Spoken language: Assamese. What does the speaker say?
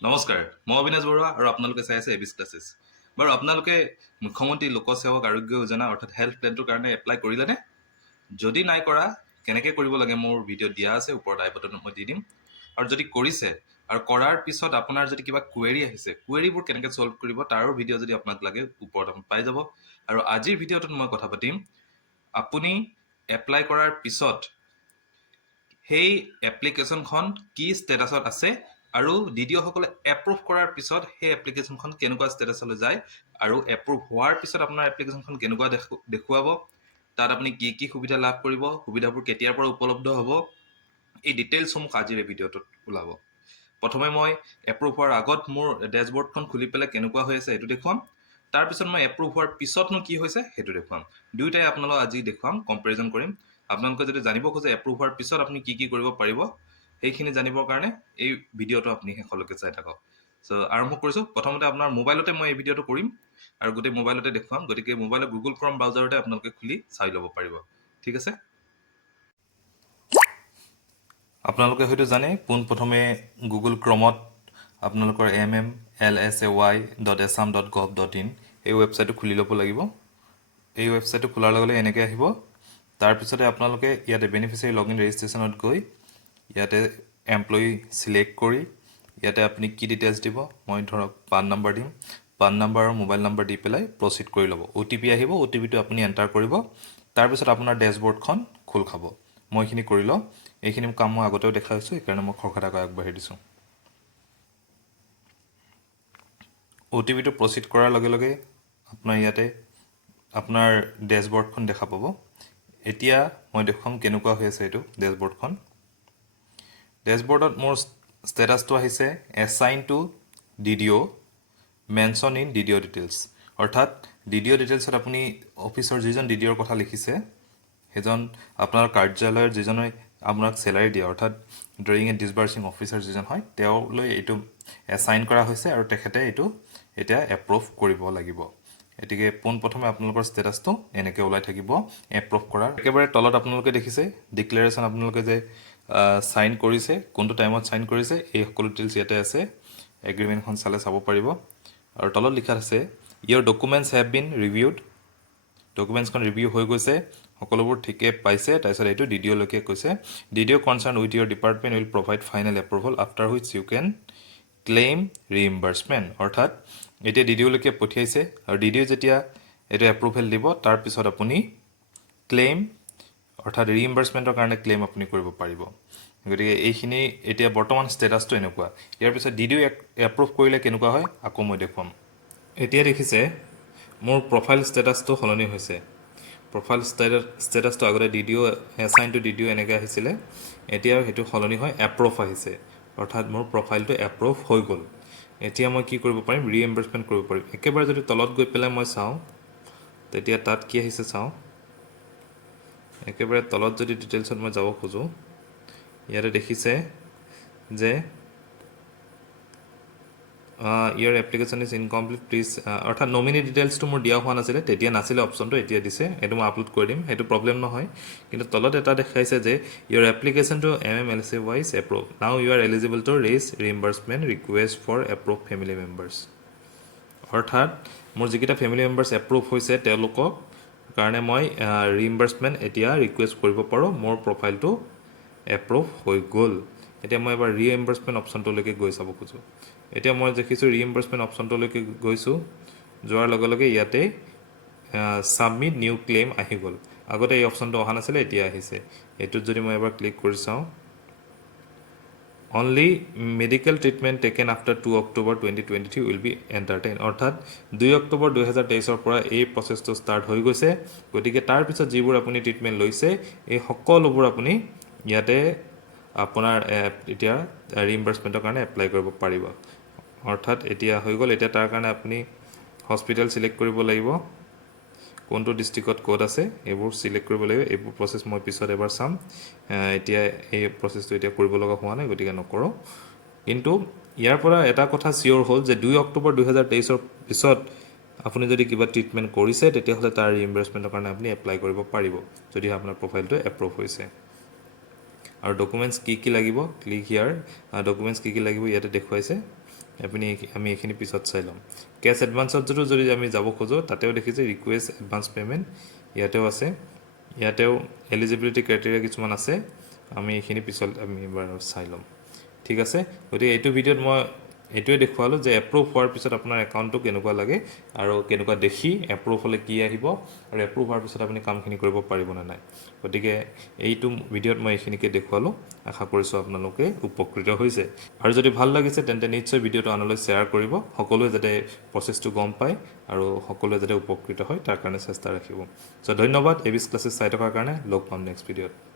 নমস্কাৰ মই অবিনাশ বৰুৱা আৰু আপোনালোকে চাই আছে এবিছ ক্লাছেছ বাৰু আপোনালোকে মুখ্যমন্ত্ৰী লোকসেৱক আৰোগ্য যোজনা অৰ্থাৎ হেল্থ প্লেনটোৰ কাৰণে এপ্লাই কৰিলেনে যদি নাই কৰা কেনেকৈ কৰিব লাগে মোৰ ভিডিঅ'ত দিয়া আছে ওপৰত আই বাটনত মই দি দিম আৰু যদি কৰিছে আৰু কৰাৰ পিছত আপোনাৰ যদি কিবা কুৱেৰি আহিছে কুৱেৰিবোৰ কেনেকৈ ছল্ভ কৰিব তাৰো ভিডিঅ' যদি আপোনাক লাগে ওপৰত আপুনি পাই যাব আৰু আজিৰ ভিডিঅ'টোত মই কথা পাতিম আপুনি এপ্লাই কৰাৰ পিছত সেই এপ্লিকেশ্যনখন কি ষ্টেটাছত আছে আৰু দিদিসকলে এপ্ৰুভ কৰাৰ পিছত সেই এপ্লিকেশ্যনখন কেনেকুৱা ষ্টেটাছলৈ যায় আৰু এপ্ৰুভ হোৱাৰ পিছত আপোনাৰ এপ্লিকেশ্যনখন কেনেকুৱা দেখুৱাব তাত আপুনি কি কি সুবিধা লাভ কৰিব সুবিধাবোৰ কেতিয়াৰ পৰা উপলব্ধ হ'ব এই ডিটেইলছসমূহ আজিৰ এই ভিডিঅ'টোত ওলাব প্ৰথমে মই এপ্ৰুভ হোৱাৰ আগত মোৰ ডেছবৰ্ডখন খুলি পেলাই কেনেকুৱা হৈ আছে সেইটো দেখুৱাম তাৰপিছত মই এপ্ৰুভ হোৱাৰ পিছতনো কি হৈছে সেইটো দেখুৱাম দুয়োটাই আপোনালোক আজি দেখুৱাম কম্পেৰিজন কৰিম আপোনালোকে যদি জানিব খোজে এপ্ৰুভ হোৱাৰ পিছত আপুনি কি কি কৰিব পাৰিব সেইখিনি জানিবৰ কাৰণে এই ভিডিঅ'টো আপুনি শেষলৈকে চাই থাকক চ' আৰম্ভ কৰিছোঁ প্ৰথমতে আপোনাৰ মোবাইলতে মই এই ভিডিঅ'টো কৰিম আৰু গোটেই মোবাইলতে দেখুৱাম গতিকে মোবাইলত গুগল ক্ৰম ব্ৰাউজাৰতে আপোনালোকে খুলি চাই ল'ব পাৰিব ঠিক আছে আপোনালোকে হয়তো জানে পোনপ্ৰথমে গুগল ক্ৰমত আপোনালোকৰ mmlsay.assam.gov.in এই ৱেবছাইটটো খুলি ল'ব লাগিব এই ৱেবছাইটটো খোলাৰ লগে লগে এনেকৈ আহিব তাৰপিছতে আপোনালোকে ইয়াতে বেনিফিচিয়াৰী লগইন ৰেজিষ্ট্ৰেশ্যনত গৈ ইয়াতে এমপ্লয়ী চিলেক্ট কৰি ইয়াতে আপুনি কি ডিটেইলছ দিব মই ধৰক পান নম্বৰ দিম পান নম্বৰ আৰু মোবাইল নম্বৰ দি পেলাই প্ৰচিড কৰি ল'ব OTP আহিব OTPটো আপুনি এণ্টাৰ কৰিব তাৰপিছত আপোনাৰ ডেছবৰ্ডখন খোল খাব মই এইখিনি কৰি লওঁ এইখিনি কাম মই আগতেও দেখাইছোঁ সেইকাৰণে মই খৰখেদাকৈ আগবাঢ়ি দিছোঁ OTPটো প্ৰচিড কৰাৰ লগে লগে আপোনাৰ ইয়াতে আপোনাৰ ডেছবৰ্ডখন দেখা পাব এতিয়া মই দেখুৱাম কেনেকুৱা হৈ আছে এইটো ডেছবৰ্ডখন ডেছবৰ্ডত মোৰ ষ্টেটাছটো আহিছে assign to DDO mention in DDO details অৰ্থাৎ DDO ডিটেইলছত আপুনি অফিচৰ যিজন DDOৰ কথা লিখিছে সেইজন আপোনাৰ কাৰ্যালয়ৰ যিজনে আপোনাক চেলাৰী দিয়ে অৰ্থাৎ ড্ৰয়িং এণ্ড ডিছবাৰ্চিং অফিচাৰ যিজন হয় তেওঁলৈ এইটো এছাইন কৰা হৈছে আৰু তেখেতে এইটো এতিয়া এপ্ৰুভ কৰিব লাগিব গতিকে পোনপ্ৰথমে আপোনালোকৰ ষ্টেটাছটো এনেকৈ ওলাই থাকিব এপ্ৰুভ কৰাৰ একেবাৰে তলত আপোনালোকে দেখিছে ডিক্লেৰেশ্যন আপোনালোকে যে সাইন কৰিছে কোনটো টাইমত সাইন কৰিছে এই সকলো ডিটেইলছ ইয়াতে আছে এগ্ৰিমেণ্টখন চালে চাব পাৰিব আৰু তলত লিখা আছে ইয়ৰ documents have been reviewed ডকুমেণ্টছখন review হৈ গৈছে সকলোবোৰ ঠিকে পাইছে তাৰপিছত এইটো DDOলৈকে কৈছে DDO concern with your department will provide final approval after which you can claim reimbursement অৰ্থাৎ এতিয়া DDOলৈকে পঠিয়াইছে আৰু DDO যেতিয়া এইটো এপ্ৰুভেল দিব তাৰপিছত আপুনি ক্লেইম অৰ্থাৎ ৰিইম্বাৰ্চমেণ্টৰ কাৰণে ক্লেইম আপুনি কৰিব পাৰিব গতিকে এইখিনি এতিয়া বৰ্তমান ষ্টেটাছটো এনেকুৱা ইয়াৰ পিছত DDO এপ্ৰুভ কৰিলে কেনেকুৱা হয় আকৌ মই দেখুৱাম এতিয়া দেখিছে মোৰ প্ৰফাইল ষ্টেটাছটো সলনি হৈছে প্ৰফাইল ষ্টেটাছটো আগতে DDO এছাইন টু DDO এনেকৈ আহিছিলে এতিয়া সেইটো সলনি হয় এপ্ৰুভ আহিছে অৰ্থাৎ মোৰ প্ৰফাইলটো এপ্ৰুভ হৈ গ'ল এতিয়া মই কি কৰিব পাৰিম ৰিইম্বাৰ্চমেণ্ট কৰিব পাৰিম একেবাৰে যদি তলত গৈ পেলাই মই চাওঁ তেতিয়া তাত কি আহিছে চাওঁ একেবাৰে তলত যদি ডিটেইলছত মই যাব খোজোঁ ইয়াতে দেখিছে যে ইয়াৰ এপ্লিকেশ্যন ইজ ইনকমপ্লিট প্লিজ অৰ্থাৎ নমিনি ডিটেইলছটো মোৰ দিয়া হোৱা নাছিলে তেতিয়া নাছিলে অপশ্যনটো এতিয়া দিছে এইটো মই আপলোড কৰি দিম সেইটো প্ৰব্লেম নহয় কিন্তু তলত এটা দেখাইছে যে your application to MMLSAY was approve now you are eligible to raise reimbursement request for approve family members অৰ্থাৎ মোৰ যিকেইটা ফেমিলি মেম্বাৰ্ছ এপ্ৰুভ হৈছে তেওঁলোকক কাৰণে মই ৰিইম্বাৰ্চমেণ্ট এতিয়া ৰিকুৱেষ্ট কৰিব পাৰোঁ মোৰ প্ৰফাইলটো এপ্ৰুভ হৈ গ'ল এতিয়া মই এবাৰ ৰিইম্বাৰ্চমেণ্ট অপশ্যনটোলৈকে গৈ চাব খোজোঁ এতিয়া মই দেখিছোঁ ৰিইম্বাৰ্চমেণ্ট অপশ্যনটোলৈকে গৈছোঁ যোৱাৰ লগে লগে ইয়াতে ছাবমিট নিউ ক্লেইম আহি গ'ল আগতে এই অপশ্যনটো অহা নাছিলে এতিয়া আহিছে এইটোত যদি মই এবাৰ ক্লিক কৰি চাওঁ only medical treatment taken after 2 October 2023 will be entertain অৰ্থাৎ 2 অক্টোবৰ 2023 পৰা এই প্ৰচেছটো ষ্টাৰ্ট হৈ গৈছে গতিকে তাৰপিছত যিবোৰ আপুনি ট্ৰিটমেণ্ট লৈছে এই সকলোবোৰ আপুনি ইয়াতে আপোনাৰ এতিয়া ৰিইম্বাৰ্চমেণ্টৰ কাৰণে এপ্লাই কৰিব পাৰিব অৰ্থাৎ এতিয়া হৈ গ'ল এতিয়া তাৰ কাৰণে আপুনি হস্পিটেল চিলেক্ট কৰিব লাগিব কোনটো ডিষ্ট্ৰিক্টত ক'ত আছে এইবোৰ চিলেক্ট কৰিব লাগিব এইবোৰ প্ৰচেছ মই পিছত এবাৰ চাম এতিয়া এই প্ৰচেছটো এতিয়া কৰিব লগা হোৱা নাই গতিকে নকৰোঁ কিন্তু ইয়াৰ পৰা এটা কথা চিয়'ৰ হ'ল যে 2 অক্টোবৰ 2023 পিছত আপুনি যদি কিবা ট্ৰিটমেণ্ট কৰিছে তেতিয়াহ'লে তাৰ ৰিইম্বাৰ্চমেণ্টৰ কাৰণে আপুনি এপ্লাই কৰিব পাৰিব যদি আপোনাৰ প্ৰফাইলটো এপ্ৰুভ হৈছে আৰু ডকুমেণ্টছ কি কি লাগিব ক্লিক হিয়াৰ ডকুমেণ্টছ কি কি লাগিব ইয়াতে দেখুৱাইছে আমি এইখিনি পিছত চাই ল'ম কেছ এডভান্সত যদি আমি যাব খোজো তাতেও দেখিছে ৰিকুৱেষ্ট এডভান্স পে'মেণ্ট ইয়াতেও আছে ইয়াতেও এলিজিবিলিটি ক্ৰাইটেৰিয়া কিছুমান আছে আমি এইখিনি পিছত আমি এবাৰ চাই ল'ম ঠিক আছে গতিকে এইটো ভিডিঅ'ত মই এইটোৱে দেখুৱালোঁ যে এপ্ৰুভ হোৱাৰ পিছত আপোনাৰ একাউণ্টটো কেনেকুৱা লাগে আৰু কেনেকুৱা দেখি এপ্ৰুভ হ'লে কি আহিব আৰু এপ্ৰুভ হোৱাৰ পিছত আপুনি কামখিনি কৰিব পাৰিব নে নাই গতিকে এইটো ভিডিঅ'ত মই এইখিনিকে দেখুৱালোঁ আশা কৰিছোঁ আপোনালোকে উপকৃত হৈছে আৰু যদি ভাল লাগিছে তেন্তে নিশ্চয় ভিডিঅ'টো আনলৈ শ্বেয়াৰ কৰিব সকলোৱে যাতে প্ৰচেছটো গম পায় আৰু সকলোৱে যাতে উপকৃত হয় তাৰ কাৰণে চেষ্টা ৰাখিব চ' ধন্যবাদ এবিছ ক্লাছেছ চাই থকাৰ কাৰণে লগ পাম নেক্সট ভিডিঅ'ত